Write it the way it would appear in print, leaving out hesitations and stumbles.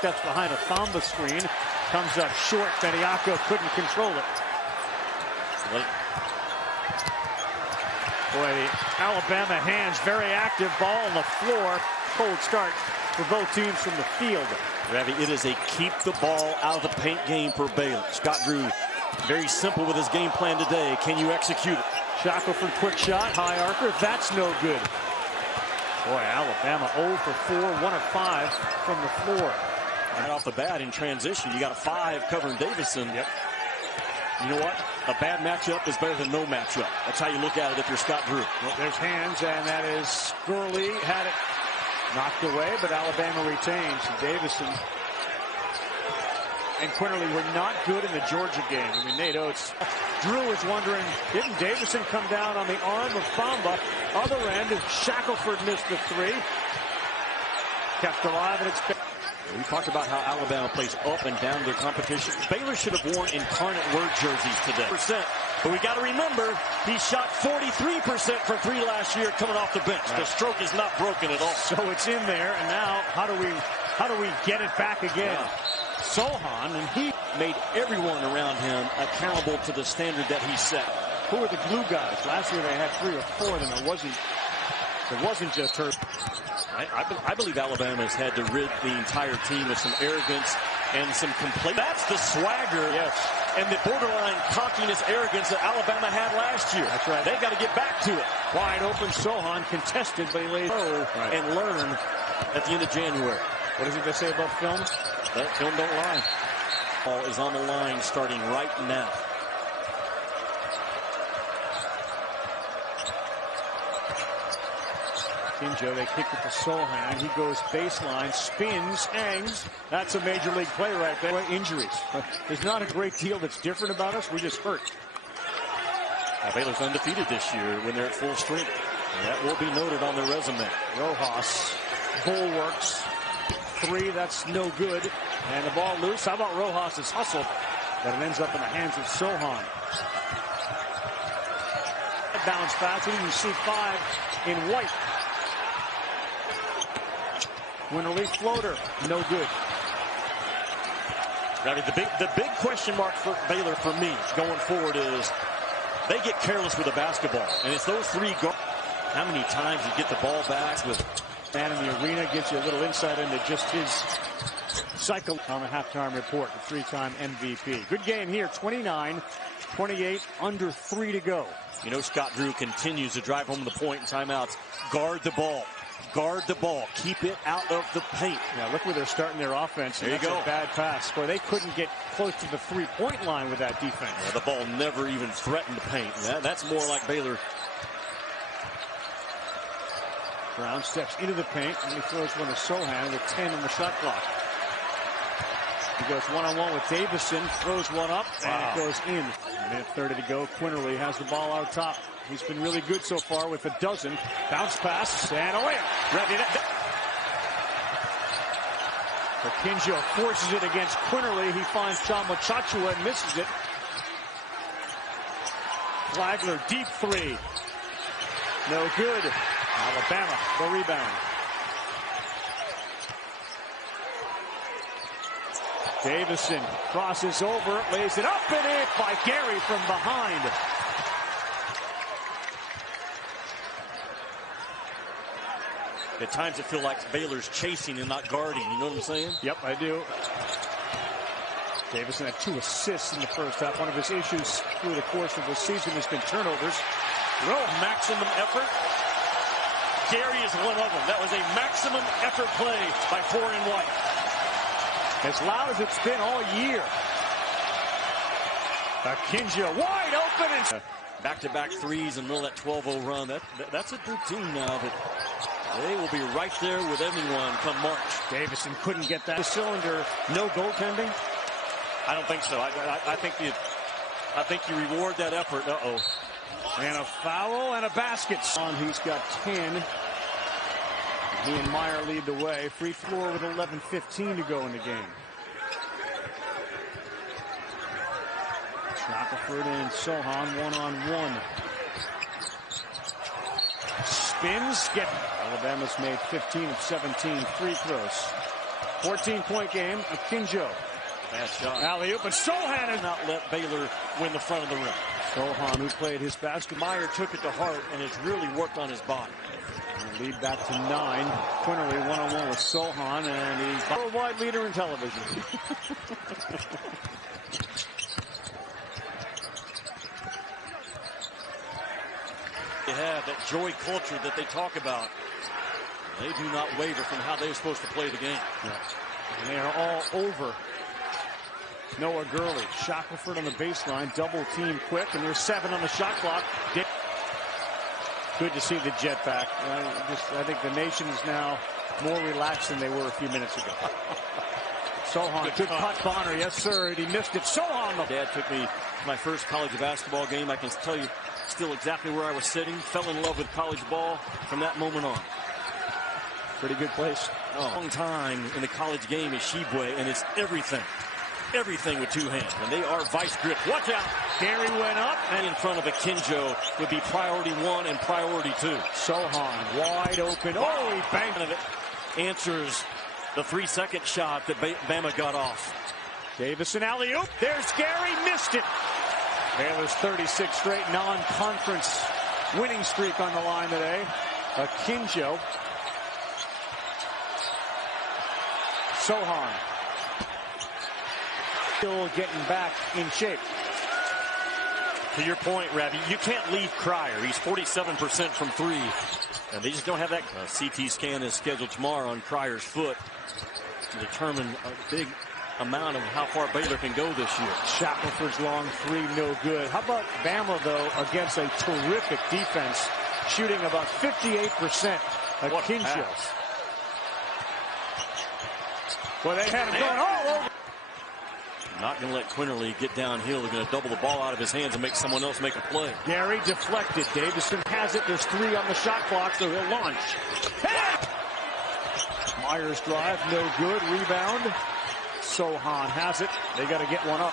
Steps behind a Thamba screen. Comes up short. Beniaco couldn't control it. Boy, the Alabama hands very active. Ball on the floor. Cold start for both teams from the field. Ravi, it is a keep the ball out of the paint game for Baylor. Scott Drew, very simple with his game plan today. Can you execute it? Shackelford, quick shot, high archer. That's no good. Boy, Alabama 0 for 4, 1 of 5 from the floor. Right off the bat in transition, you got a 5 covering Davison. Yep. You know what? A bad matchup is better than no matchup. That's how you look at it if you're Scott Drew. Well, there's hands, and that is Gurley. Had it knocked away, but Alabama retains. Davison and Quinterly were not good in the Georgia game. I mean, Nate Oates. Drew was wondering, didn't Davison come down on the arm of Thamba? Other end, Shackelford missed the 3. Kept alive and expected. We talked about how Alabama plays up and down their competition. Baylor should have worn incarnate word jerseys today. But we got to remember, he shot 43% from 3 last year coming off the bench. Right. The stroke is not broken at all. So it's in there, and now how do we get it back again? Yeah. Sochan, and he made everyone around him accountable to the standard that he set. Who are the glue guys? Last year they had 3 or 4 of them. It wasn't just her. I believe Alabama has had to rid the entire team of some arrogance and some complaint. That's the swagger, yes, and the borderline cockiness, arrogance that Alabama had last year. That's right. They've got to get back to it. Wide open, Sochan contested, but he lays low and learn at the end of January. What does it say about film? That film don't lie. Ball is on the line starting right now. Kinjo, they kick it to Sochan. He goes baseline, spins, hangs. That's a major league play right there. Injuries. There's not a great deal that's different about us. We're just hurt. Now, Baylor's undefeated this year when they're at full strength. And that will be noted on their resume. Rojas bulwarks 3. That's no good. And the ball loose. How about Rojas' hustle? But it ends up in the hands of Sochan. Bounce pass. You can see 5 in white. Quinterly floater, no good. Ravi, the big question mark for Baylor for me going forward is they get careless with the basketball, and it's those 3 guards. How many times you get the ball back with man in the arena? Gives you a little insight into just his cycle on the halftime report. The 3-time MVP. Good game here. 29-28, under 3 to go. You know, Scott Drew continues to drive home the point in timeouts. Guard the ball. Guard the ball. Keep it out of the paint. Yeah, look where they're starting their offense. There you go. A bad pass. Boy, they couldn't get close to the 3-point line with that defense. Yeah, the ball never even threatened the paint. That's more like Baylor. Brown steps into the paint, and he throws one to Sochan with 10 on the shot clock. He goes one-on-one with Davison, throws one up, and it goes in. Minute 30 to go. Quinterly has the ball out top. He's been really good so far with a dozen. Bounce pass, and away. Kinjo forces it against Quinterly. He finds Chama Chachua and misses it. Flagler, deep 3. No good. Alabama, the rebound. Davison crosses over, lays it up and in by Gary from behind. At times it feels like Baylor's chasing and not guarding. You know what I'm saying? Yep, I do. Davison had 2 assists in the first half. One of his issues through the course of the season has been turnovers. Maximum effort. Gary is one of them. That was a maximum effort play by 4 in white. As loud as it's been all year. Kinjo wide open and back-to-back 3s in the middle of that 12-0 run. That's a good team now that they will be right there with everyone come March. Davison couldn't get that cylinder. No goaltending? I don't think so. I think you reward that effort. And a foul and a basket. He's got 10. He and Meyer lead the way. Free floor with 11:15 to go in the game. Shackelford and Sochan one-on-one. Spins. Alabama's made 15 of 17 free throws. 14-point game. Akinjo. Bad shot. Alley-oop, but Sochan has Not let Baylor win the front of the rim. Sochan, who played his basket. Meyer took it to heart and has really worked on his body. Lead back to 9. Quinterly one-on-one with Sochan, and he's worldwide leader in television. They have that joy culture that they talk about. They do not waver from how they're supposed to play the game. Yeah. And they are all over Noah Gurley. Shackelford on the baseline, double team quick, and there's 7 on the shot clock. Good to see the jet back. I think the nation is now more relaxed than they were a few minutes ago. Sochan, good cut, Bonner. Yes, sir. And he missed it. Sochan. Dad took me to my first college basketball game. I can tell you still exactly where I was sitting. Fell in love with college ball from that moment on. Pretty good place. Long time in the college game is Shibwe, and it's everything. Everything with 2 hands. And they are vice grip. Watch out. Gary went up. And in front of Akinjo would be priority 1 and priority 2. Sochan wide open. Oh, he banked it. Answers the 3-second shot that Bama got off. Davison alley-oop. There's Gary. Missed it. Baylor's 36th straight non-conference winning streak on the line today. Akinjo. Sochan. Still getting back in shape. To your point, Ravi, you can't leave Cryer. He's 47% from 3. And they just don't have that. CT scan is scheduled tomorrow on Cryer's foot to determine a big amount of how far Baylor can go this year. Shackelford's long 3, no good. How about Bama, though, against a terrific defense, shooting about 58%. Akinjo. Well, they had him going all over. Not going to let Quinterly get downhill. They're going to double the ball out of his hands and make someone else make a play. Gary deflected. Davison has it. There's 3 on the shot clock, so he'll launch. Hey! Myers drive, no good. Rebound. Sochan has it. They got to get one up.